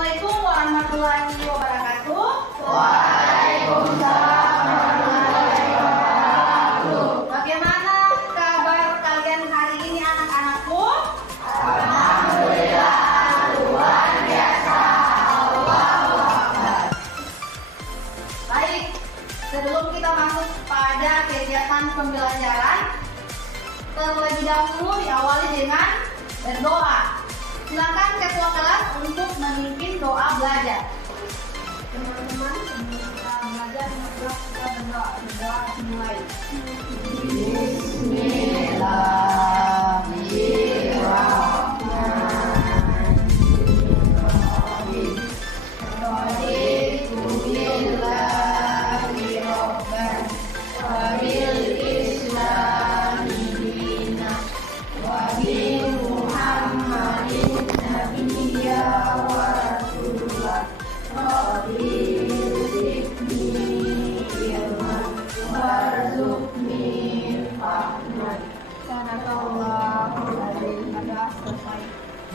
Assalamualaikum warahmatullahi wabarakatuh. Waalaikumsalam warahmatullahi wabarakatuh. Bagaimana kabar kalian hari ini anak-anakku? Alhamdulillah, luar biasa. Allahu Akbar. Baik, sebelum kita masuk pada kegiatan pembelajaran, terlebih dahulu diawali dengan berdoa. Silakan ketua kelas untuk memimpin doa belajar. Teman-teman, sebelum kita belajar, kita berdoa. Berdoa dimulai.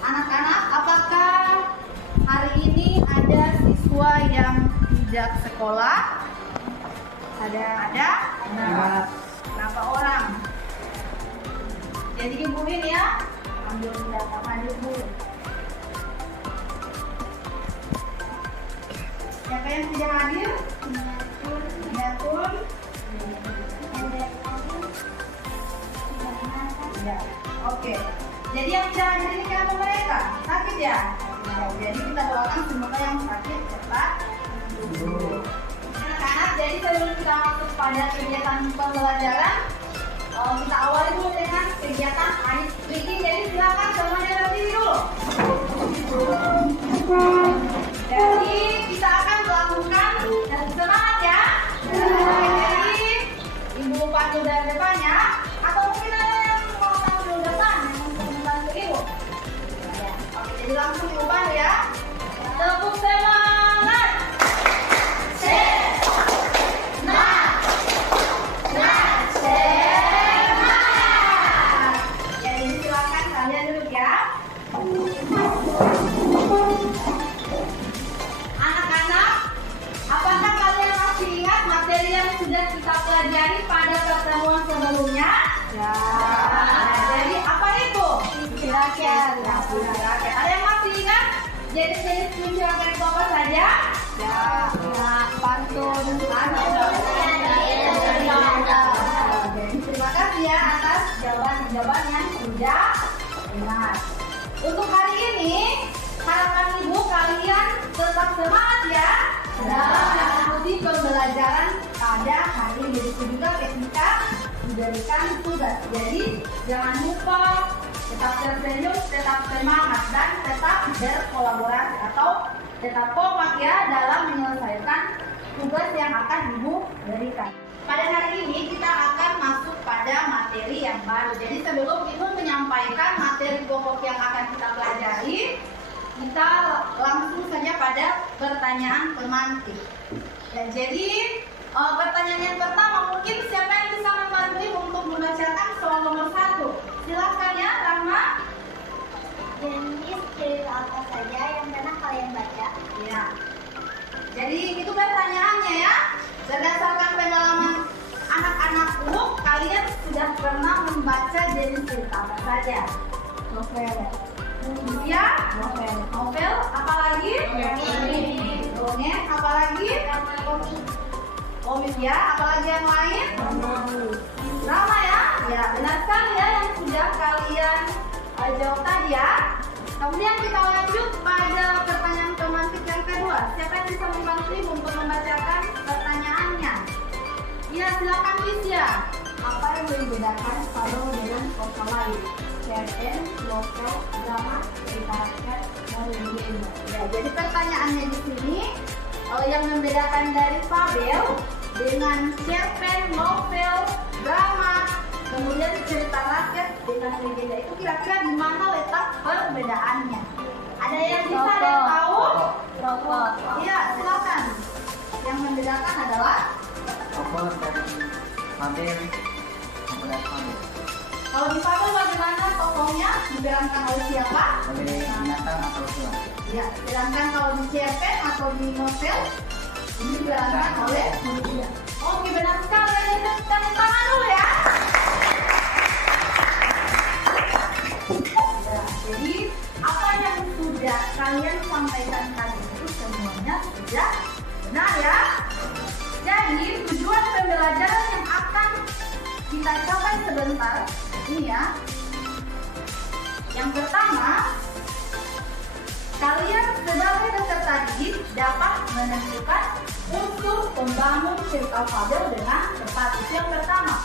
Anak-anak, apakah hari ini ada siswa yang tidak sekolah? Ada? Nah, berapa orang? Jadi ibuin ya, ambil data maju dulu. Siapa yang tidak hadir? Nyatun. Ya, oke. Jadi yang tidak hadir ini kenapa mereka? Sakit ya? Nah, jadi kita doakan semoga yang sakit cepat sembuh. Anak-anak, jadi sebelum kita masuk pada kegiatan pembelajaran, kita awali dulu dengan kegiatan ice breaking. Jadi silakan semuanya berdiri dulu. Jadi kita akan melakukan dan semangat ya. Jadi ibu pandu dari depannya, atau mungkin ada yang mau tampil depan yang untuk membantu ibu. Oke, jadi langsung ibu pandu ya. Tepuk semangat. Kita pelajari pada pertemuan sebelumnya. Ya. Jadi apa itu? Raket. Ada yang masih ingat? Jenis-jenis kunci raket itu apa saja? Ya. Pantun. Terima kasih ya atas jawaban-jawaban yang sudah ingat. Untuk hari ini, harapan ibu kalian tetap semangat ya dalam mengikuti pembelajaran pada hari ini, juga ketika diberikan tugas. Jadi jangan lupa tetap tersenyum, tetap semangat, dan tetap berkolaborasi atau tetap kompak ya dalam menyelesaikan tugas yang akan ibu berikan. Pada hari ini kita akan masuk pada materi yang baru. Jadi sebelum ibu menyampaikan materi pokok yang akan kita pelajari, kita langsung saja pada pertanyaan pemantik. Dan jadi pertanyaan yang pertama, mungkin siapa yang bisa membantu untuk membacakan soal nomor 1? Silakan ya, Rahma. Jenis cerita apa saja yang pernah kalian baca? Ya. Jadi itu pertanyaannya ya. Berdasarkan pengalaman anak-anakku, kalian sudah pernah membaca jenis cerita apa saja? Novel. Ya, novel, apalagi? Dongeng, apalagi? Komik ya, apalagi yang lain? Drama ya? Ya, benar sekali ya yang sudah kalian jawab tadi ya. Kemudian kita lanjut pada pertanyaan pemantik yang kedua. Siapa yang bisa membantu ibu untuk membacakan pertanyaannya? Ya, silakan Lisya. Apa yang membedakan Fado dengan novel lain? Cerpen, novel, drama, cerita rakyat, dan lain-lain. Ya, jadi pertanyaannya di sini, yang membedakan dari fabel dengan cerpen, novel, drama, kemudian cerita rakyat dengan legenda, itu kira-kira di mana letak perbedaannya? Ada yang bisa ada yang tahu? Iya, silakan. Yang membedakan adalah Novel dan materi. Kalau di fabel bagaimana tokohnya? Diperankan oleh siapa? Oleh binatang atau hewan. Ya, sedangkan kalau di cerpen atau di novel ini diperankan oleh manusia. Oke, benar sekali. Tepuk tangan dulu ya. Ya, jadi apa yang sudah kalian sampaikan tadi itu semuanya sudah benar ya. Jadi tujuan pembelajaran yang akan kita capai sebentar ini ya. Yang pertama, kalian sebagai peserta didik dapat menentukan unsur pembangun cerita fabel dengan tepat. Itu yang pertama.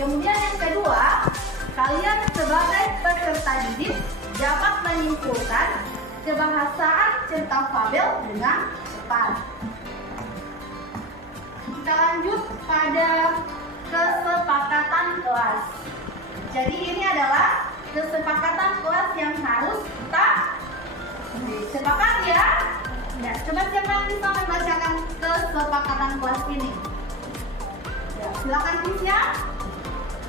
Kemudian yang kedua, kalian sebagai peserta didik dapat menyimpulkan kebahasaan cerita fabel dengan tepat. Kita lanjut pada kesepakatan kelas. Jadi ini adalah kesepakatan kelas yang harus kita sepakat ya. Ya, coba siapa yang bisa membacakan kesepakatan kelas ini? Ya, silakan Krisya.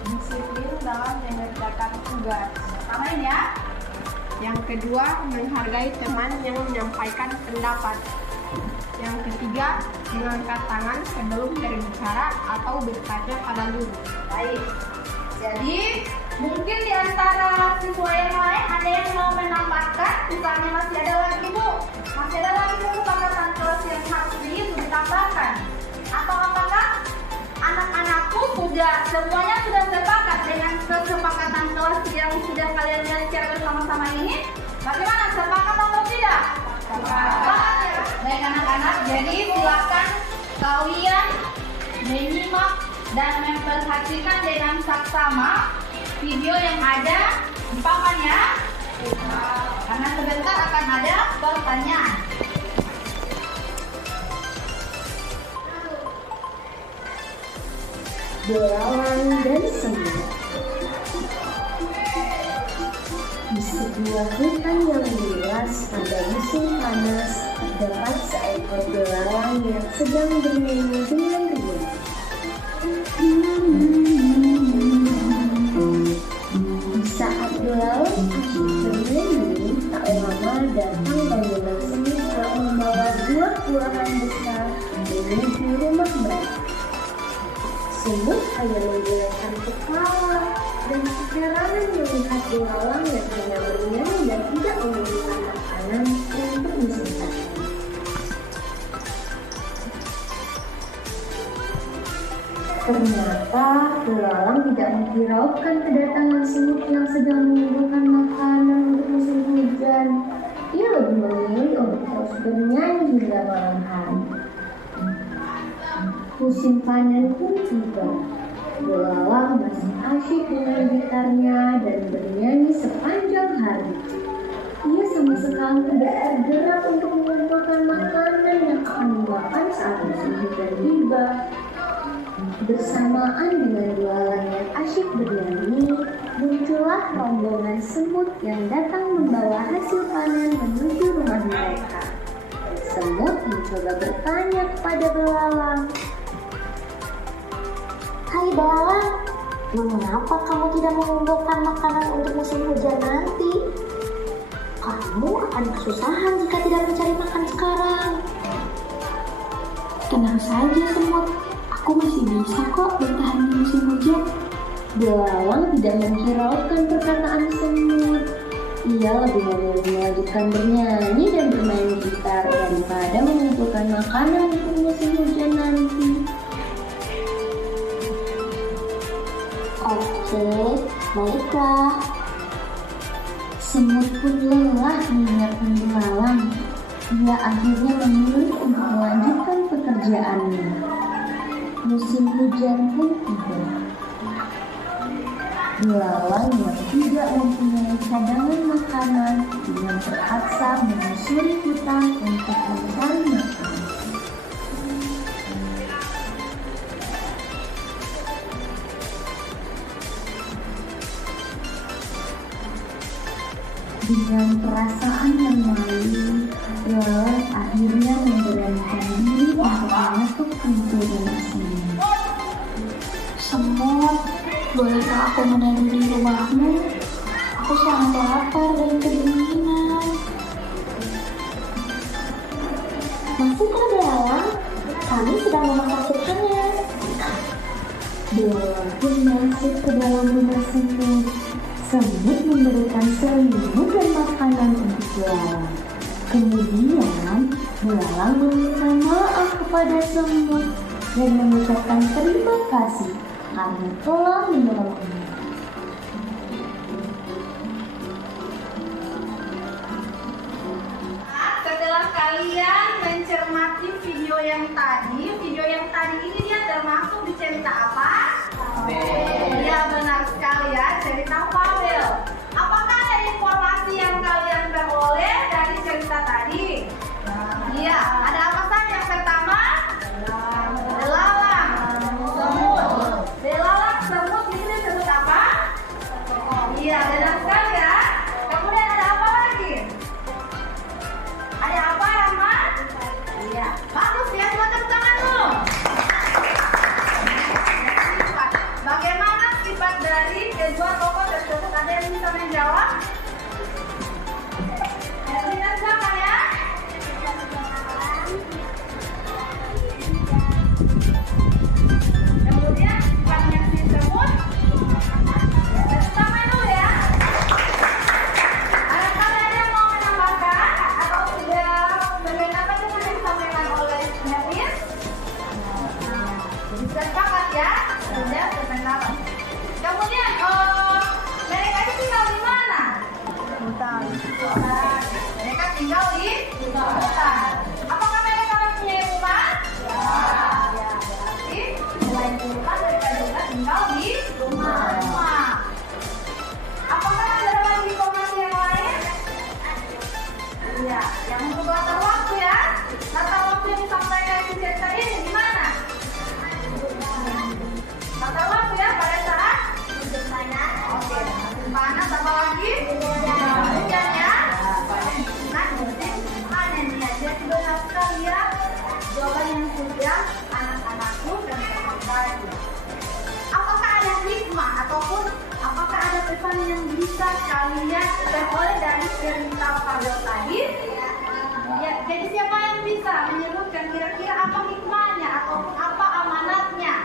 Disiplin dalam mengerjakan tugas. Pertama ini ya. Yang kedua, menghargai teman yang menyampaikan pendapat. Yang ketiga, mengangkat tangan sebelum berbicara atau bertanya pada guru. Baik. Jadi mungkin di antara siswa yang lain ada yang mau menambahkan, misalnya masih ada lagi Bu, masih ada lagi kesepakatan kelas yang harus ditambahkan. Atau apakah anak-anakku semuanya sudah sepakat dengan kesepakatan kelas yang sudah kalian lihat secara bersama-sama ini? Bagaimana, sepakat atau tidak? Sepakat ya. Baik anak-anak, jadi silakan kalian menyimak dan memperhatikan dengan saksama video yang ada di papan ya. Karena sebentar akan ada pertanyaan. Belalang dan semut. Di sebuah hutan yang luas pada musim panas terdapat seekor belalang yang sedang bernyanyi dengan riang. Di saat belalang asyik bernyanyi, tak lama datang bangunan semut yang membawa buah-buahan besar menuju rumah mereka. Semut hanya menggelengkan kepala dan keherangan melihat belalang yang hanya bernyanyi dan tidak memiliki makanan untuk disantap. Ternyata belalang tidak menghiraukan kedatangan semut yang sedang mengumpulkan makanan untuk musim hujan. Ia lebih memilih untuk terus bernyanyi hingga malam hari. Musim panen pun tiba. Belalang masih asyik dengan gitarnya dan bernyanyi sepanjang hari. Ia sama sekali tidak tergerak untuk mengumpulkan makanan yang akan dimakan saat musim hujan tiba. Bersamaan dengan belalang yang asyik bernyanyi, muncullah rombongan semut yang datang membawa hasil panen menuju rumah mereka. Semut mencoba bertanya kepada belalang, "Hai belalang, mengapa kamu tidak mengumpulkan makanan untuk musim hujan nanti? Kamu akan kesusahan jika tidak mencari makan sekarang." Tenang saja semut, aku masih bisa kok bertahan di musim hujan. Belalang tidak menghiraukan perkataan semut. Ia lebih memilih melanjutkan bernyanyi dan bermain gitar daripada mengumpulkan makanan untuk musim hujan nanti. Oke, baiklah. Semut pun lelah mengingatkan belalang. Ia akhirnya memilih untuk melanjutkan pekerjaannya. Musim hujan pun tiba. Belalang yang tidak mempunyai cadangan makanan dengan terpaksa menyusuri hutan untuk mencari makanan. Dengan perasaan yang malu, belalang akhirnya memberanikan diri untuk mengetuk pintu rumah semut. Semut, Bolehkah aku menanam di rumahmu? Aku sangat lapar dan kedinginan. Masih terdalam, kami sedang memasak sup hangat. Belalang pun masuk ke dalam rumah semut. Semut memberikan selimut dan makanan untuk belalang. Kemudian, belalang meminta maaf kepada semut dan mengucapkan terima kasih karena telah menolongnya. Setelah kalian mencermati video yang tadi ini dia termasuk di cerita apa? Iya, benar sekali ya, cerita fabel. Apakah ada informasi yang kalian peroleh dari cerita tadi? Iya, ada apa saja? Yang pertama, belalang, semut. Belalang, semut di sini disebut apa? Iya, benar sekali ya. Kemudian ada apa lagi? Ada apa, Rama? Iya, bagus ya, coba tepuk tangan dulu. Sifat. Bagaimana sifat dari kedua tokoh tersebut? Ada yang bisa menjawab? Lihat siapa ya? Kemudian sifatnya si semut. Tepuk tangan dulu ya. Adakah ada yang mau menambahkan atau sudah mendengarkan apa yang disampaikan oleh Nevin? Jadi sudah sepakat ya? Sudah berpendapat. Kemudian mereka itu tinggal di mana? Hutan. Mereka tinggal di hutan. Apakah mereka mempunyai rumah? Ya. Berarti selain di hutan mereka juga tinggal di rumah. Apakah ada lagi informasi yang lain? Iya, yang untuk latar waktu ya. Latar waktu yang disampaikan di cerita ini di mana? Latar waktu ya pada saat musim panas. Oke, musim panas apa lagi? Hujan ya. Nah, musim panen ya. Jadi benar sekali ya. Jawaban yang sudah anak-anakku dan teman-teman. Apakah ada hikmah ataupun apakah ada pesan yang bisa kalian peroleh dari cerita fabel tadi? Ya, jadi siapa yang bisa menyebutkan kira-kira apa hikmahnya ataupun apa amanatnya?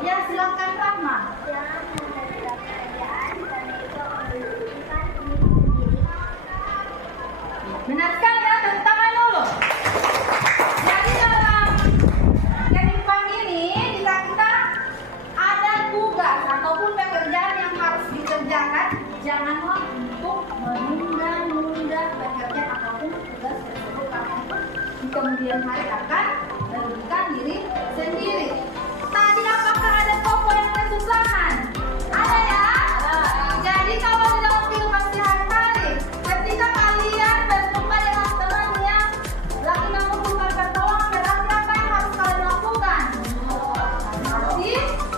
Ya, silakan Rahma. Benar sekali ya, tepuk tangan dulu. Jadi dalam kehidupan ini kita ada tugas ataupun pekerjaan yang harus dikerjakan. Janganlah untuk menunda-nunda pekerjaan ataupun tugas tersebut karena di kemudian hari akan merugikan diri sendiri. Tadi apakah ada toko yang kesusahan? Ada ya? Jadi kalau di dalam kehidupan sehari-hari, ketika kalian berjumpa dengan teman yang lagi membutuhkan pertolongan, berarti apa yang harus kalian lakukan? Berarti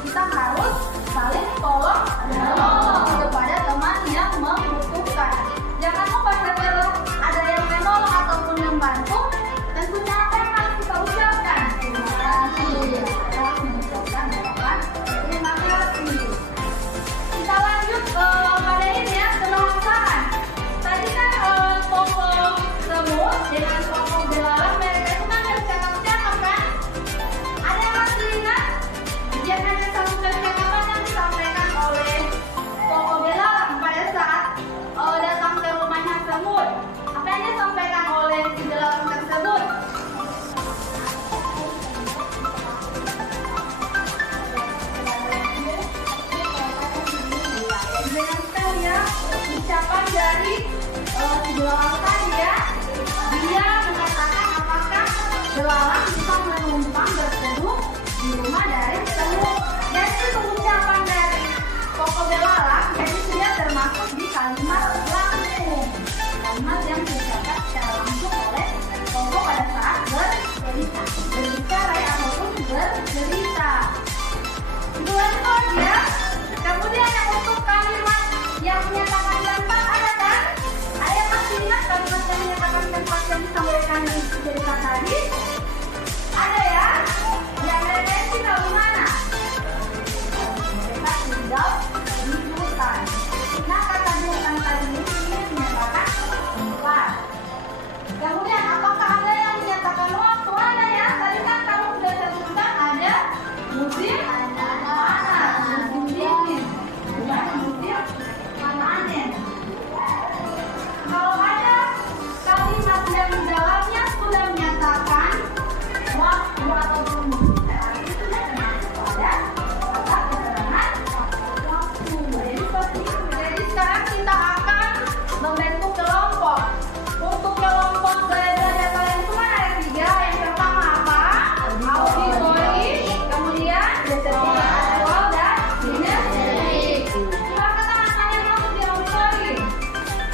kita harus saling tolong kepada teman yang membutuhkan. Jangan lupa setelah ada yang menolong ataupun membantu, tentunya apa yang harus kita ucapkan? Terima kasih. Kita harus mengucapkan terima kasih. Kita lanjut pada ini ya, pembahasan. Tadi kan tokoh semut dengan tokoh belalang mereka itu kan bercakap-cakap kan? Ada yang masih ingat? Biasanya satu percakapan yang disampaikan oleh tokoh belalang pada saat datang ke rumahnya semut. Apa yang disampaikan oleh si belalang tersebut? Benar sekali ya, ucapan dari si belalang tadi ya. Dia mengatakan apakah belalang bisa menumpang berteduh di rumah dari semut. Jadi itu ucapan dari tokoh belalang, jadi dia termasuk di kalimat langsung. Kalimat yang diucapkan secara langsung oleh tokoh pada saat berbicara ataupun bercerita. Itu lanjut ya. Kemudian yang untuk kalimat yang menyatakan tempat ada kan? Ada yang masih ingat kalimat yang menyatakan tempat yang disampaikan di cerita tadi? Ada ya? Yang mereka tinggal di mana? Musim panas, musim dingin, bukan musim panen. Kalau ada kalimat yang di dalamnya sudah menyatakan waktu ataupun musim, berarti sudah termasuk pada kata keterangan waktu. Jadi seperti itu. Jadi sekarang kita akan membentuk kelompok. Untuk kelompok belajar kalian itu kan ada 3. Yang pertama apa? Auditori, kemudian visual dan kinesthetik. Silakan anak-anak yang masuk di auditori.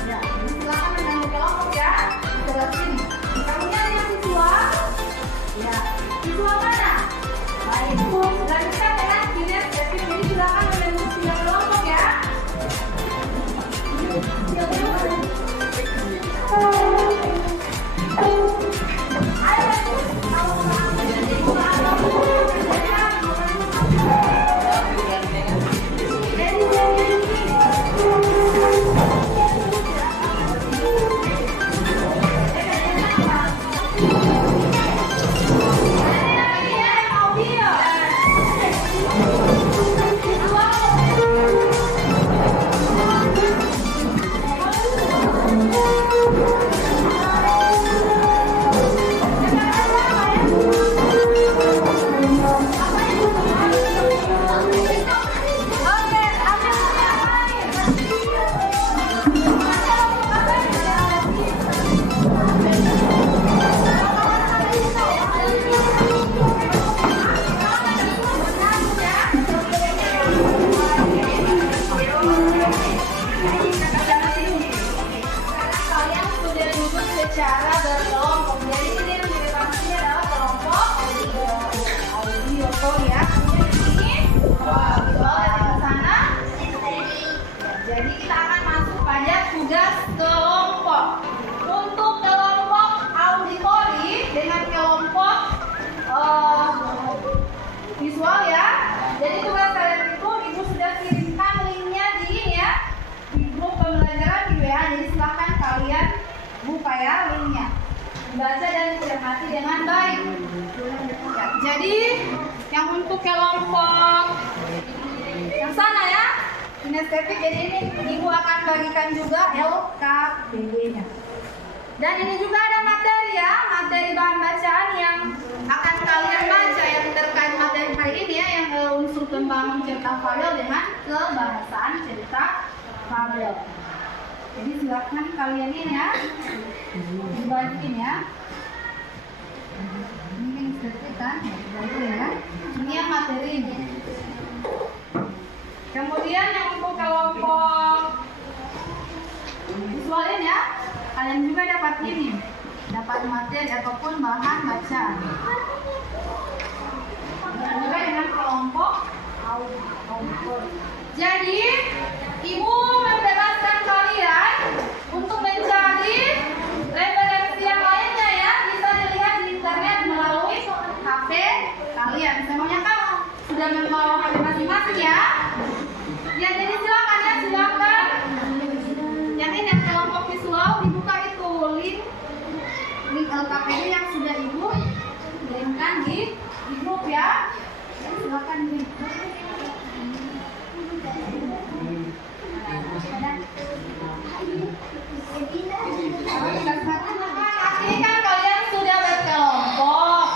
Ya, silakan membentuk kelompok ya. Sebelah sini. Kemudian yang visual, ya, visual mana? Baik. Lanjutkan dengan kinesthetik. Jadi silakan membentuk 3 kelompok ya. Kalian sudah duduk secara berkelompok. Jadi ini yang direpresentasi adalah kelompok auditor ya. Kemudian di sini visual dan di sana. Jadi kita akan masuk pada tugas kelompok. Untuk kelompok auditori dengan kelompok visual ya. Jadi tugas kalian itu ibu sudah kirimkan linknya di ini ya, di grup pembelajaran di WA. Jadi silahkan kalian buka ya linknya, baca dan cermati dengan baik ya. Jadi yang untuk kelompok yang sana ya, kinesthetik, jadi ini ibu akan bagikan juga LKPD-nya. Dan ini juga ada materi ya, materi bahan bacaan yang akan kalian baca yang terkait materi hari ini ya, yang unsur pembangun cerita fabel dengan kebahasaan cerita fabel. Jadi silakan kalian ini ya, dibagiin ya. Ini seperti kan, dibagiin ya. Ini yang materi ini. Kemudian yang untuk kelompok visualin ya, kalian juga dapat ini, dapat materi ataupun bahan bacaan. Juga dengan kelompok auditor. Jadi ibu membebaskan kalian untuk mencari referensi yang lainnya ya, bisa dilihat di internet melalui HP kalian. Semuanya kan sudah membawa HP masing-masing ya. Ya jadi silakan ya, silakan. Yang ini yang kelompok visual dibuka itu link LKPD yang sudah ibu kirimkan di grup ya. Jadi silakan di Nanti kan kalian sudah berkelompok.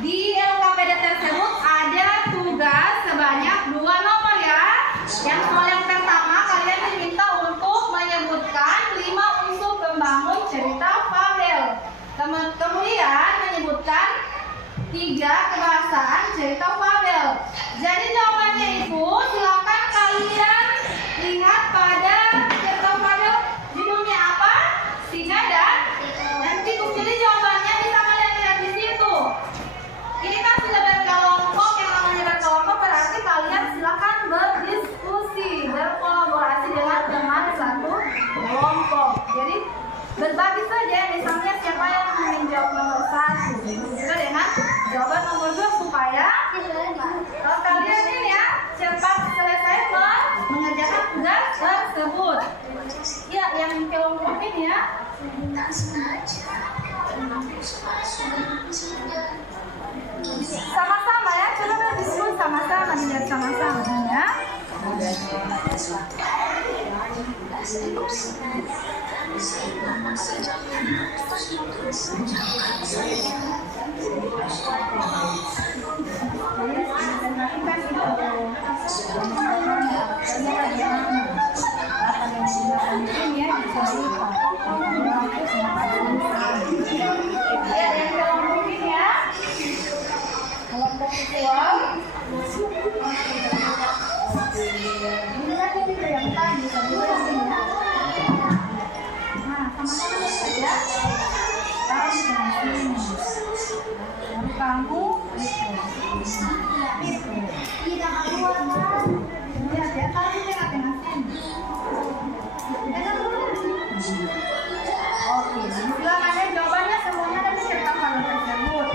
Di LKPD tersebut ada tugas sebanyak 2 nomor ya. Yang soal yang pertama kalian diminta untuk menyebutkan 5 unsur pembangun cerita fabel. Kemudian menyebutkan 3 kebahasaan cerita fabel. Jadi jawabannya itu silakan kalian lihat pada cerita fabel judulnya apa, singa dan tikus. Jadi jawabannya bisa kalian lihat di situ. Ini kan sudah berkelompok, yang namanya berkelompok berarti kalian silakan berdiskusi, berkolaborasi dengan teman satu kelompok. Jadi berbagi saja, misalnya siapa yang menjawab nomor 1, juga dengan jawaban nomor 2 supaya kalian ini ya cepat selesai mengerjakan tugas tersebut. Ya, yang kelompok ini ya. Sama-sama ya, Coba kita diskusi sama-sama, dilihat sama-sama ya. Kelompok visual. Dilihat ini yang tadi, bisa juga yang ini. Nah, sama-sama saja. Taruh di tengah sini. Baru kamu itu. Tidak keluar kan? Lihat ya, taruh di tengah-tengah sini. Pegang dulu. Oke, silakan ya jawabannya semuanya ada di ceritakan tersebut.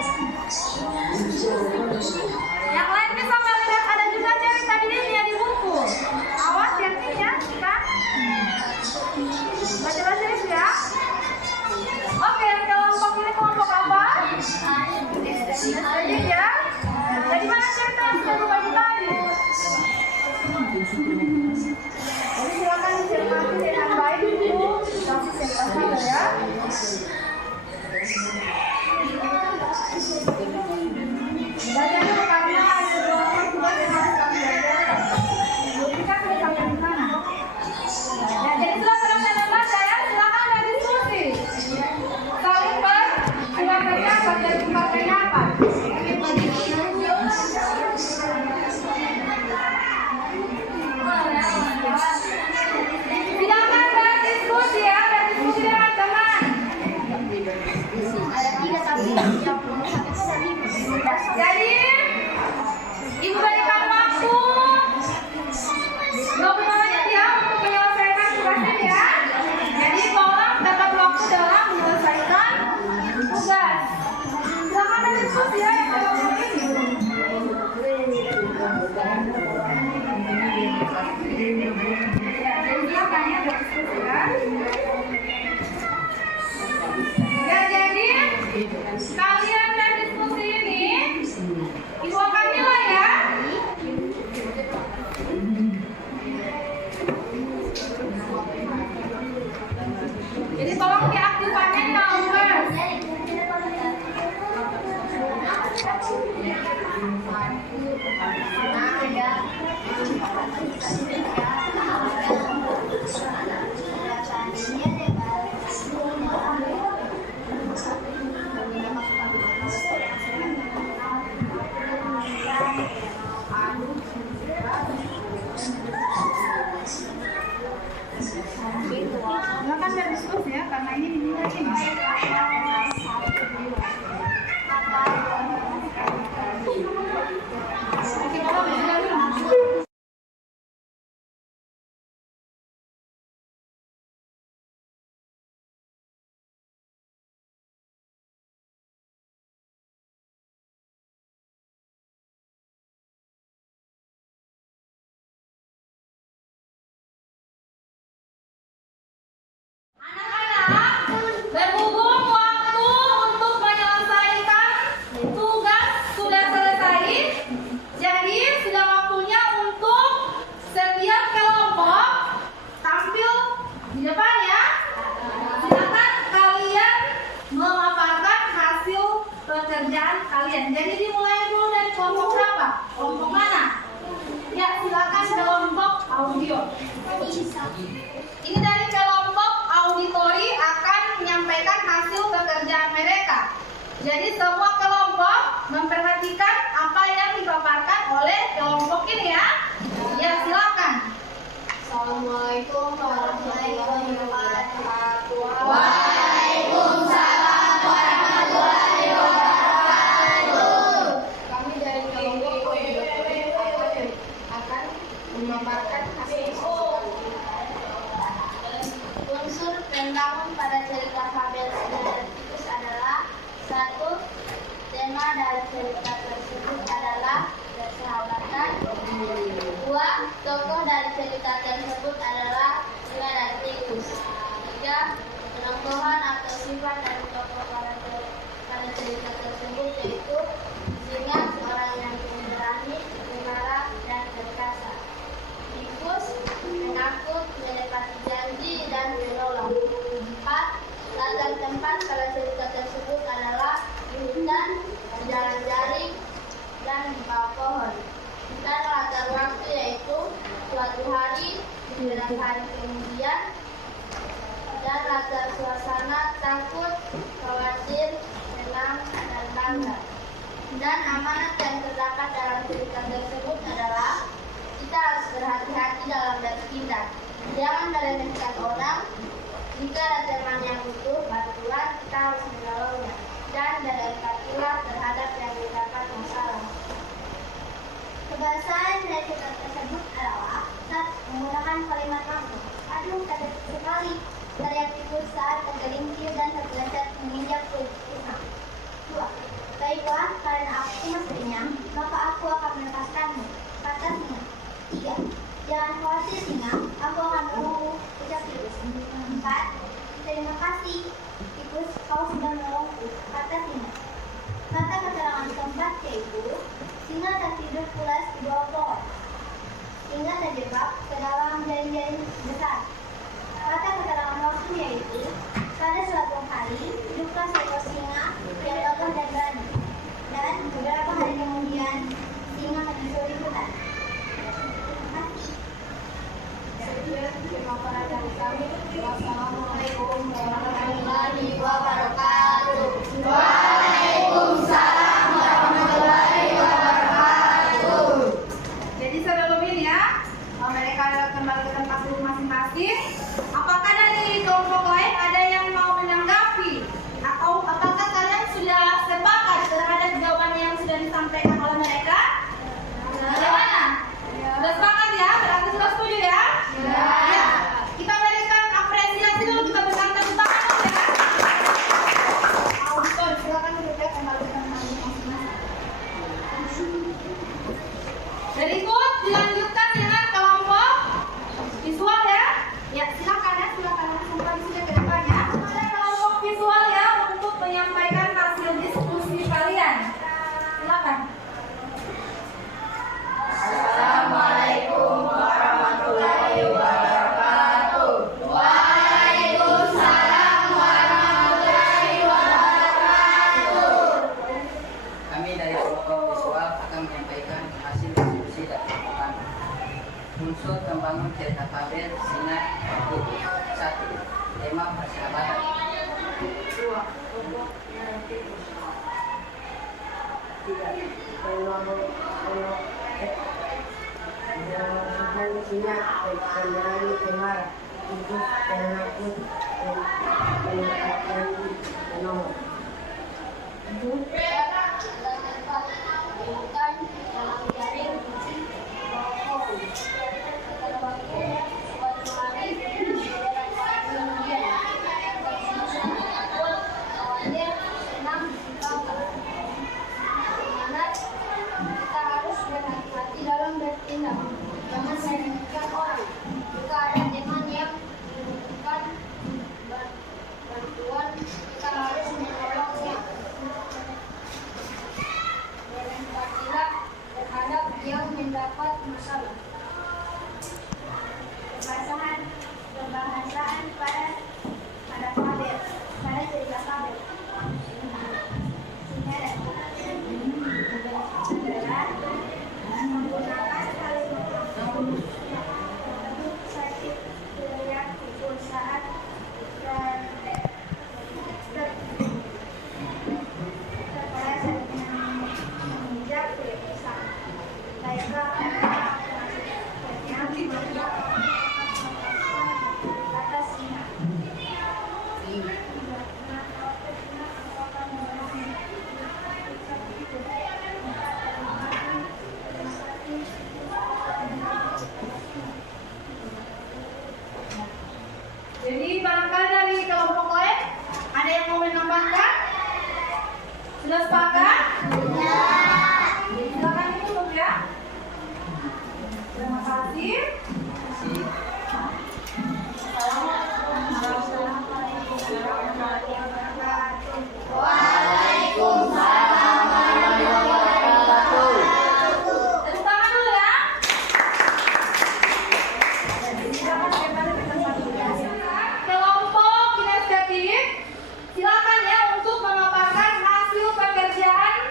Yang lain bisa melihat ada juga cerita dirinya di buku. Awas yakin ya, kan? Baca-baca ya. Oke, kelompok ini kelompok apa? Jadi ya. Jadi mana cerita yang sudah berbagi tadi? Jadi silakan dicermati dengan baik dulu. Kasih cerita saja ya. Baca dulu karena ada beberapa tugas yang harus kami belajar. Jadi kan sudah sampai di mana? Ya, jadi silakan membaca ya. Silakan berdiskusi. Saling berpendapat dan berpendapat. Silakan berdiskusi ya, berdiskusi dengan teman. Ada 3 tapi yang belum sampai ke sini. Jadi, Ibu berikan waktu 20 menit ya untuk menyelesaikan tugasnya ya. Jadi tolong dapat waktu dalam menyelesaikan tugas. Silakan berdiskusi ya di kelompok ini. Ya, jadi silakan ya berdiskusi ya. Ya, jadi kalian berdiskusi ini Ibu akan nilai ya. Jadi tolong diaktifkannya di dalam web. Silakan berdiskusi ya, karena ini dinilai ini. Berhubung waktu untuk menyelesaikan tugas sudah selesai, jadi sudah waktunya untuk setiap kelompok tampil di depan ya. Silakan kalian memaparkan hasil pekerjaan kalian. Jadi dimulai dulu dari kelompok berapa? Kelompok mana? Ya, silakan kelompok audio. Ini dari kelompok auditori akan menyampaikan hasil pekerjaan mereka. Jadi semua kelompok memperhatikan apa yang dipaparkan oleh kelompok ini ya. Ya, silakan. Assalamualaikum warahmatullahi wabarakatuh. Waalaikumsalam warahmatullahi wabarakatuh. Kami dari kelompok auditori akan memaparkan hasil Unsur pendamping pada cerita Fabel dan Tikus adalah 1. Tema dari cerita tersebut adalah persahabatan. 2. Tokoh dari cerita tersebut adalah singa dan tikus. 3. Penongkohan atau sifat dari tokoh pada cerita tersebut yaitu singa, orang yang waktu, yaitu suatu hari, 9 hari kemudian, dan latar suasana takut, khawatir, tenang, dan bangga. Dan amanat yang terdapat dalam cerita tersebut adalah kita harus berhati-hati dalam bertindak. Jangan meremehkan orang. Jika ada teman yang butuh bantuan, kita harus menolongnya. Dan berempatilah terhadap yang mendapat masalah. Kebiasaan dari cerita tersebut adalah menggunakan kalimat langsung. Aduh, kaget sekali, teriak tikus saat tergelincir dan terpeleset menginjak kulit pisang. 2. Baiklah, karena aku mestinya, maka aku akan melepaskanmu, kata singa. 3. Jangan khawatir singa, aku akan menolongmu, ucap tikus. 4. Terima kasih, tikus, kau sudah menolongku, kata singa. Kata keterangan keempat yaitu, singa tertidur pulas di bawah pohon. Singa terjebak ke dalam jaring-jaring besar. Kata keterangan waktu yaitu, pada suatu hari, hiduplah seekor singa yang gagah dan berani. Dan beberapa hari kemudian, singa menyusuri hutan. Terima kasih dari kami. Wassalamualaikum warahmatullahi wabarakatuh. Waalaikumsalam warahmatullahi wabarakatuh. Jadi sebelum ini ya, mereka kembali ke tempat duduk masing-masing. Apakah dari kelompok lain ada yang mau menanggapi? Atau apakah kalian sudah sepakat terhadap jawaban yang sudah disampaikan oleh mereka? Bagaimana? Sudah sepakat ya? Berarti sudah setuju ya? Ya. Kita berikan apresiasi dulu, kita berikan tepuk tangan dulu ya. Auditor, silakan duduk ya, kembali ke tempat masing-masing. Berikut dilanjutkan dengan kelompok visual ya. Ya, silakan ya, silakan langsung kami sudah ke depan ya. Kelompok visual ya untuk menyampaikan hasil diskusi kalian. Silakan. Assalamualaikum warahmatullahi wabarakatuh. Waalaikumsalam warahmatullahi wabarakatuh. Kami dari kelompok visual akan menyampaikan hasil diskusi dan pertemuan. Unsur membangun cerita fabel singa itu. 1. Tema persahabatan. 2. Kelompok naratif. 3. Memasukkan singa berkendaraan kemar untuk penakut dan peningkatan nomor. Bukan dalam jaring pohon. Pada waktu suatu hari, beberapa hari kemudian, takut, khawatir, senang, bangga. Amanat, kita harus berhati-hati dalam bertindak. Jangan meremehkan orang. Jika ada teman yang membutuhkan bantuan, kita harus menolongnya. Berempatilah terhadap yang mendapat masalah. Kebahasaan pada fabel, pada cerita fabel. Singa dan adalah menggunakan kalimat langsung. Sakit, teriak, pukul saat terpeleset menginjak kulit pisang. Baiklah, kata singa. Jadi barangkali dari kelompok lain ada yang mau menambahkan? Sudah sepakat? Ya. Silakan ditutup ya. Terima kasih. Waalaikumsalam warahmatullahi wabarakatuh. Tepuk tangan dulu ya. Kelompok kinestetik, silakan ya untuk memaparkan hasil pekerjaan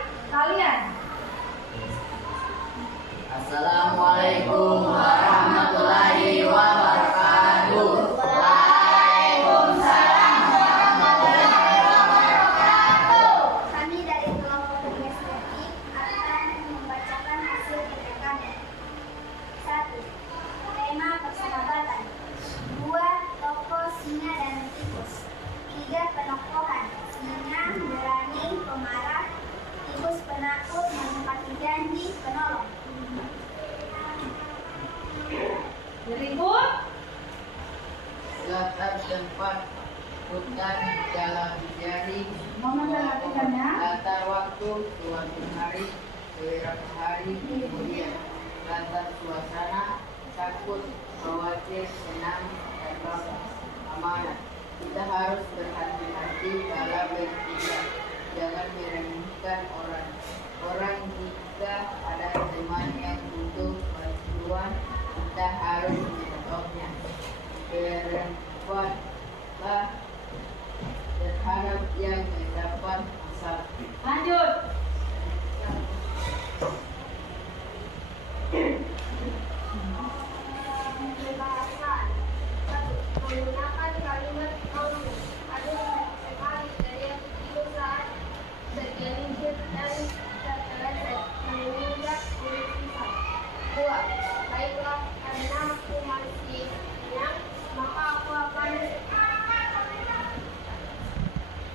Assalamualaikum warahmatullahi wabarakatuh. Kami dari kelompok inisiatif akan membacakan hasil kami. 1. Tema persahabatan. 2. Tokoh singa dan tikus. 3. Penokohan. Singa berani, pemarah. Tikus penakut, menepati janji, penolong. Berikut Latar tempat hutan dalam jari. momen dan artikannya. Latar waktu suatu hari, beberapa hari kemudian. Latar suasana, takut, khawatir, senang, dan bangga. Amanah. Kita harus berhati-hati dalam bertindak. Jangan meremehkan orang jika ada teman yang butuh bantuan, kita harus menolongnya. Berbuatlah terhadap yang mendapat masalah. Lanjut. Pembahasan. 1. Menggunakan kalimat kamu. Ada sekali dari tulisan tergelincir dan terpeleset menginjak kulit pisang. 2. Baiklah, karena aku masih kenyang, maka aku akan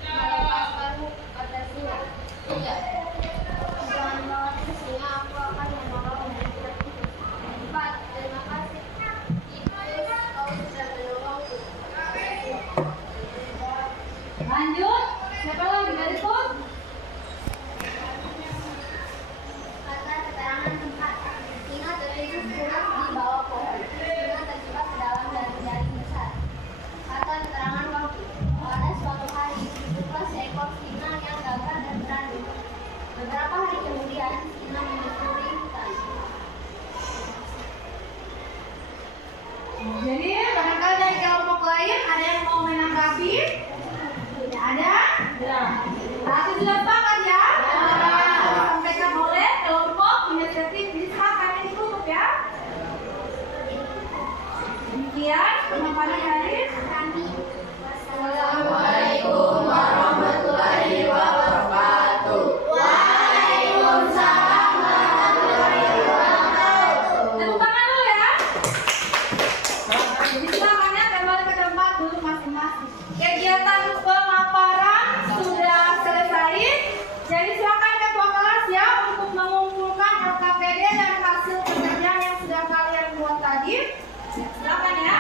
melepaskanmu pada singa. 3. Jangan melewati singa, aku akan menolongmu. 4. Terima kasih. Kau sudah menolongku. Lanjut. Siapa lagi berikut? Kata keterangan tempat. Singa terlihat kurang di bawah pohon. Singa terjebak ke dalam jaring besar. Kata keterangan waktu. Pada suatu hari, hiduplah seekor singa yang gagah dan berani. Beberapa hari kemudian, singa menyusuri hutan. Jadi barangkali dari kelompok lain ada yang mau menanggapi? Tidak ada? Berarti sudah sepakat ya? Sampaikan oleh kelompok inisiatif bisa kami ditutup ya. Demikian penyampaian dari Kami. Assalamualaikum warahmatullahi wabarakatuh. tepuk tangan dulu ya. Jadi silakan ya kembali ke tempat duduk masing-masing. Kegiatan pemaparan sudah selesai. Jadi silakan ketua kelas ya untuk mengumpulkan LKPD dan hasil pekerjaan yang sudah kalian buat tadi. Silakan ya.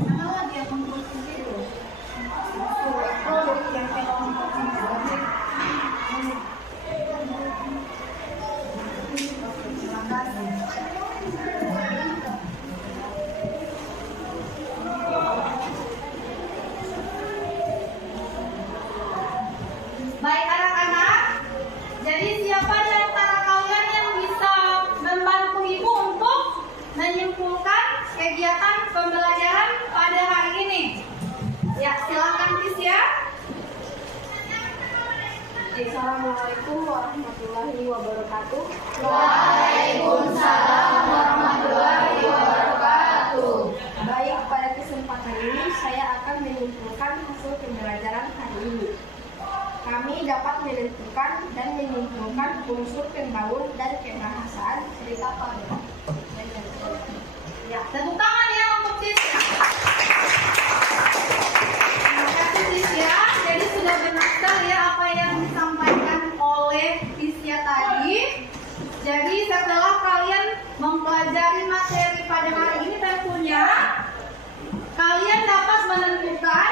Mana lagi yang menurut itu? Baik anak-anak, jadi siapa di antara kalian yang bisa membantu ibu untuk menyimpulkan kegiatan pembelajaran pada hari ini? Ya, silakan Tis ya. Assalamualaikum warahmatullahi wabarakatuh. Waalaikumsalam warahmatullahi wabarakatuh. Baik, pada kesempatan ini saya akan menyimpulkan hasil pembelajaran hari ini. Kami dapat menentukan dan menyimpulkan unsur pembangun dan kebahasaan cerita pada. Ya, tepuk tangan ya untuk Tis. Terima kasih Tis ya. Jadi sudah benar sekali ya apa yang disampaikan oleh Tisya tadi. Jadi setelah kalian mempelajari materi pada hari ini tentunya kalian dapat menentukan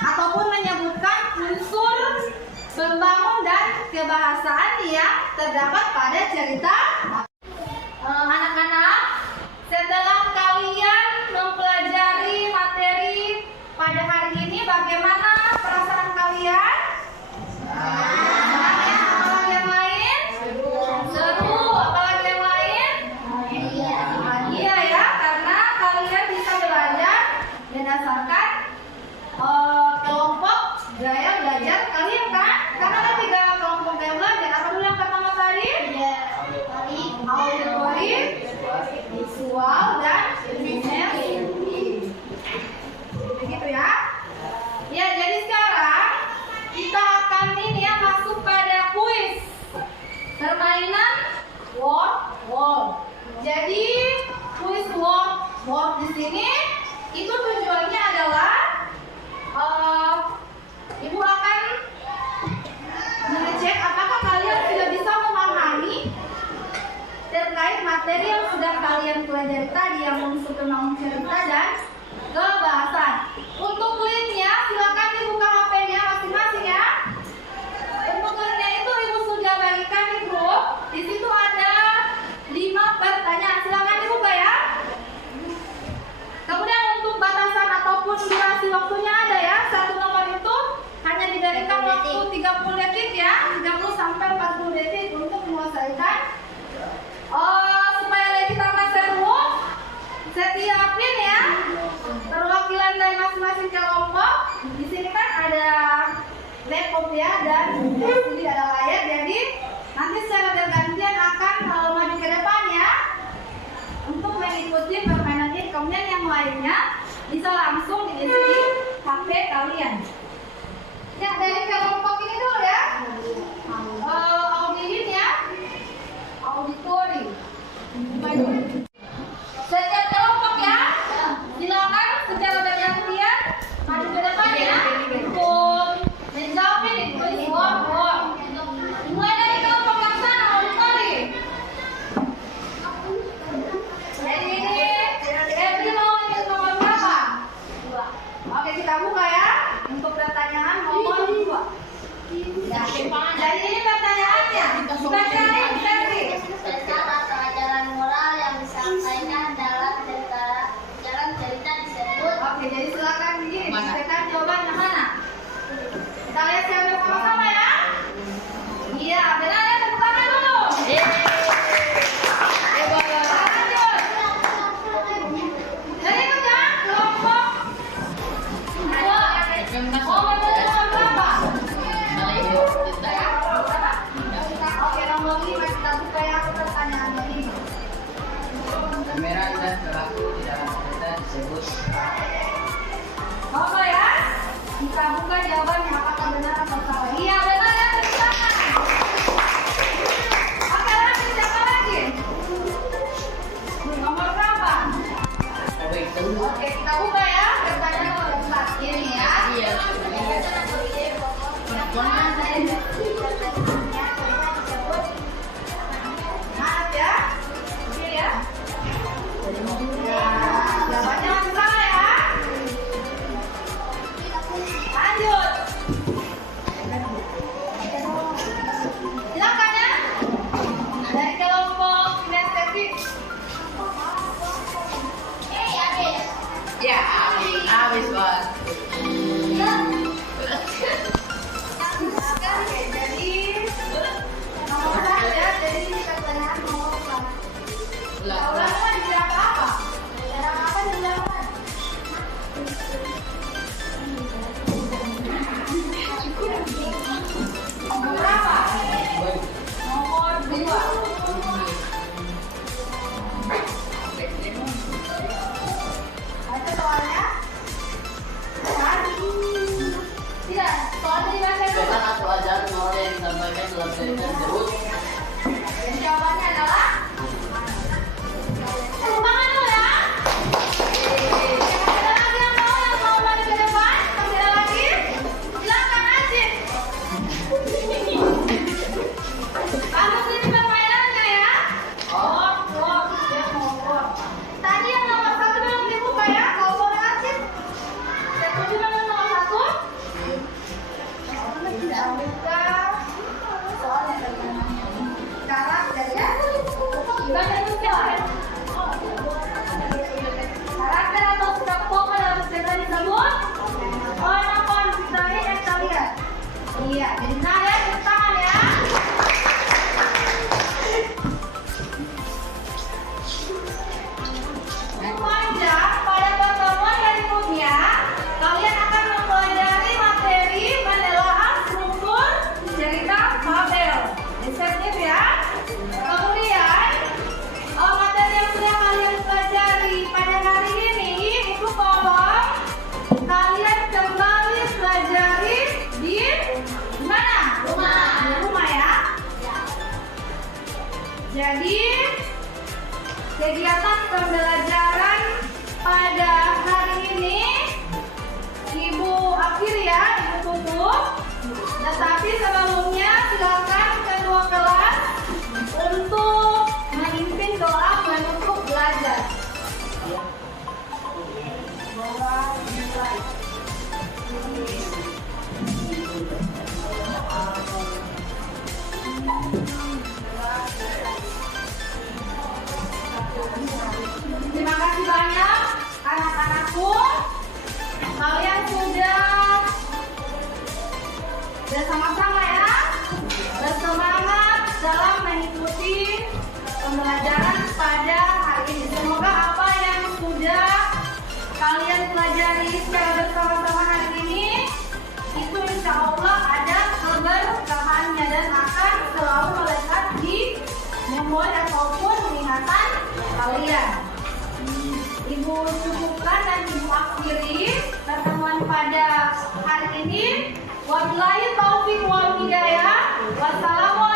ataupun menyebutkan unsur pembangun dan kebahasaan yang terdapat pada cerita. Anak-anak, setelah kalian mempelajari materi pada hari ini, bagaimana perasaan kalian? Senang ya? Apalagi yang lain? Seru. Apalagi Betul. Jadi quiz word di sini itu tujuannya adalah Ibu akan mengecek apakah kalian sudah bisa memahami terkait materi yang sudah kalian pelajari tadi, yang unsur pembangun cerita dan kebahasan. Untuk kuisnya silakan dibuka HP-nya masing-masing ya. Untuk kuisnya itu Ibu sudah bagikan di grup. Di situ ada 5 pertanyaan. Silakan dibuka ya. Kemudian untuk batasan ataupun durasi waktunya ada ya. Satu nomor itu hanya diberikan waktu 30 detik ya, 30 sampai 40 detik untuk menyelesaikan. Supaya lebih tambah seru, saya siapin ya perwakilan dari masing-masing kelompok. Di sini kan ada laptop ya, dan di sini ada layar. Jadi nanti secara bergantian akan maju ke depan ya untuk mengikuti permainan ini. Kemudian yang lainnya bisa langsung diisi di HP kalian. Ya, dari kelompok ini dulu ya. Audiin ya. Auditori. Setiap kelompok ya. Silakan secara bergantian maju ke depan ya. Untuk menjawab ini tulis word. Mulai dari kelompok yang sana, auditori. Jadi ini Febri mau ingin nomor berapa? 2. Oke, kita buka ya. Untuk pertanyaan nomor 2. Jadi ini pertanyaannya. Bacain Febri. Tentang pelajaran moral yang disampaikan dalam cerita disebut. Oke, jadi silakan disesuaikan jawabannya mana. Kita lihat siapa sama-sama ya. Iya, benar ya, tepuk tangan dulu. Jadi ikut ya, kelompok 2. Nomor berapa? Oke, nomor 5 kita buka ya pertanyaannya ini. Pemeran dan pelaku di dalam cerita disebut. Oke ya, kita buka jawabannya apakah benar atau salah. Iya benar ya, tepuk tangan. Oke, lagi siapa lagi? Nomor berapa? Oke, kita buka ya pertanyaan nomor 4 ini ya. Iya. Maaf ya, ini ya. Jawabannya salah ya. Lanjut. Silakan ya. Dari kelompok kinestetik. Ya, habis buat. Oke, jadi nomor 1 ya. Jadi ini pertanyaan nomor 4. Ulangan tidak apa-apa. Jarang apa dan ulangan. Nomor berapa? Nomor 2. Ada soalnya? Kan? Tidak, soalnya dibaca dulu. Benar pelajaran moral yang disampaikan dalam cerita disebut. Dan jawabannya adalah tepuk tangan dulu ya. Ada lagi yang mau maju ke depan? Masih ada lagi? Silakan Acik. Bagus ini permainannya ya. Dia mau. Tadi yang nomor 1 belum dibuka ya. Kalau boleh Acik. Setuju dengan nomor 1? Kita buka soalnya karakter ya. Baca dulu ya. Karakter atau sikap pokok dalam cerita disebut orang konflik. Kita lihat. Iya, jadi benar ya, tepuk tangan ya. Sepanjang pada pertemuan berikutnya, kalian akan mempelajari materi penelaahan struktur cerita fabel. Sensitif ya. Kemudian materi yang sudah kalian pelajari pada hari ini itu tolong kalian kembali pelajari di mana? Rumah ya. Jadi kegiatan pembelajaran pada hari ini Ibu akhiri ya, Ibu tutup. Tetapi sebelumnya silakan kedua kelas untuk memimpin doa menutup belajar. Doa dimulai. Terima kasih banyak anak-anakku. Kalian sudah bersama-sama ya, bersemangat dalam mengikuti pembelajaran pada hari ini. Semoga apa yang sudah kalian pelajari secara bersama-sama hari ini itu insya Allah ada keberkahannya dan akan selalu melekat di memori ataupun ingatan kalian. Ibu cukupkan dan Ibu akhiri pertemuan pada hari ini. Wabillahi taufiq wal hidayah. Wassalamualaikum